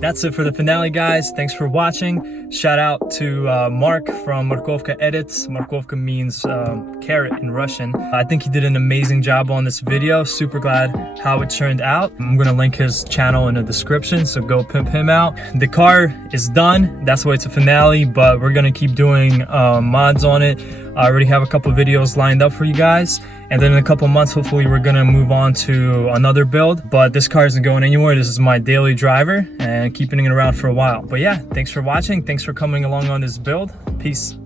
That's it for the finale, guys. Thanks for watching. Shout out to Mark from Markovka Edits. Markovka means carrot in Russian. I think he did an amazing job on this video. Super glad how it turned out. I'm gonna link his channel in the description, so go pimp him out. The car is done. That's why it's a finale, but we're gonna keep doing mods on it. I already have a couple videos lined up for you guys, and then in a couple months hopefully we're gonna move on to another build. But this car isn't going anywhere. This is my daily driver and keeping it around for a while. But yeah, thanks for watching. Thanks for coming along on this build. Peace.